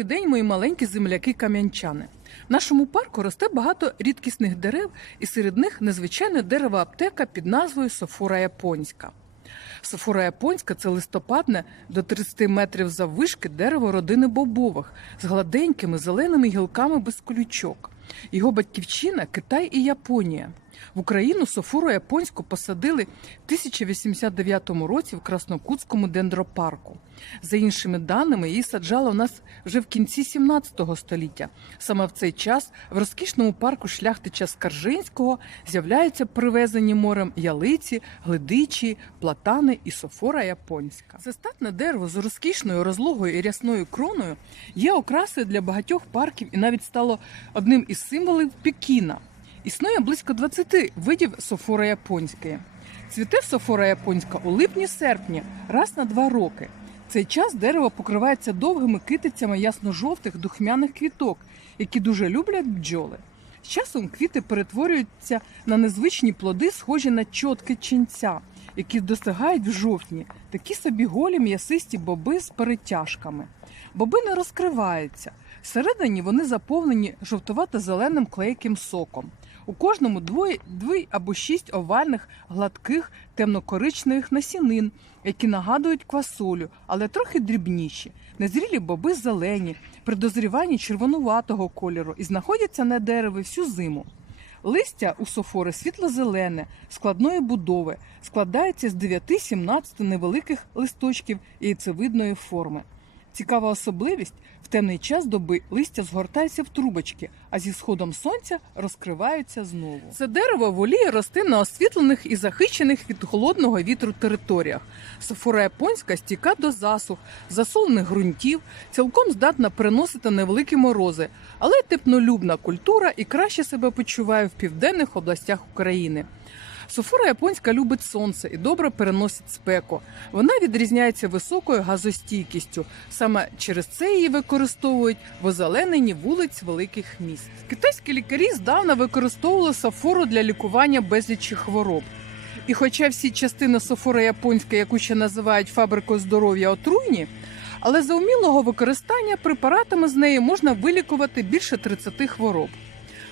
Добрий день, мої маленькі земляки кам'янчани. В нашому парку росте багато рідкісних дерев, і серед них незвичайне дерево аптека під назвою Софора Японська. Софора Японська це листопадне до 30 метрів заввишки дерево родини бобових з гладенькими зеленими гілками без колючок. Його батьківщина Китай і Японія. В Україну софору японську посадили в 1089 році в Краснокутському дендропарку. За іншими даними, її саджали у нас вже в кінці 17 століття. Саме в цей час в розкішному парку шляхтича Скаржинського з'являються привезені морем ялиці, глидичі, платани і софора японська. Це дерево з розкішною розлогою і рясною кроною є окрасою для багатьох парків і навіть стало одним із символів Пекіна. Існує близько 20 видів софора японської. Цвіте софора японська у липні-серпні, раз на два роки. Цей час дерево покривається довгими китицями ясно-жовтих духмяних квіток, які дуже люблять бджоли. З часом квіти перетворюються на незвичні плоди, схожі на чотки ченця, які досягають в жовтні, такі собі голі м'ясисті боби з перетяжками. Боби не розкриваються. Всередині вони заповнені жовтувато-зеленим клейким соком. У кожному двоє, дві або шість овальних, гладких, темнокоричневих насінин, які нагадують квасолю, але трохи дрібніші. Незрілі боби зелені, при дозріванні червонуватого кольору і знаходяться на дереві всю зиму. Листя у софори світло-зелене, складної будови, складається з 9-17 невеликих листочків яйцевидної форми. Цікава особливість в темний час доби листя згортається в трубочки, а зі сходом сонця розкриваються знову. Це дерево воліє рости на освітлених і захищених від холодного вітру територіях. Софора японська стіка до засух, засолених ґрунтів, цілком здатна переносити невеликі морози, але теплолюбна культура і краще себе почуває в південних областях України. Софора японська любить сонце і добре переносить спеку. Вона відрізняється високою газостійкістю. Саме через це її використовують в озелененні вулиць великих міст. Китайські лікарі здавна використовували софору для лікування безлічі хвороб. І хоча всі частини софори японської, яку ще називають фабрикою здоров'я, отруйні, але за умілого використання препаратами з неї можна вилікувати більше 30 хвороб.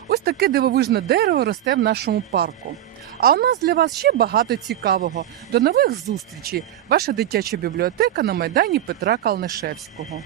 Ось таке дивовижне дерево росте в нашому парку. А у нас для вас ще багато цікавого. До нових зустрічей! Ваша дитяча бібліотека на майдані Петра Калнишевського.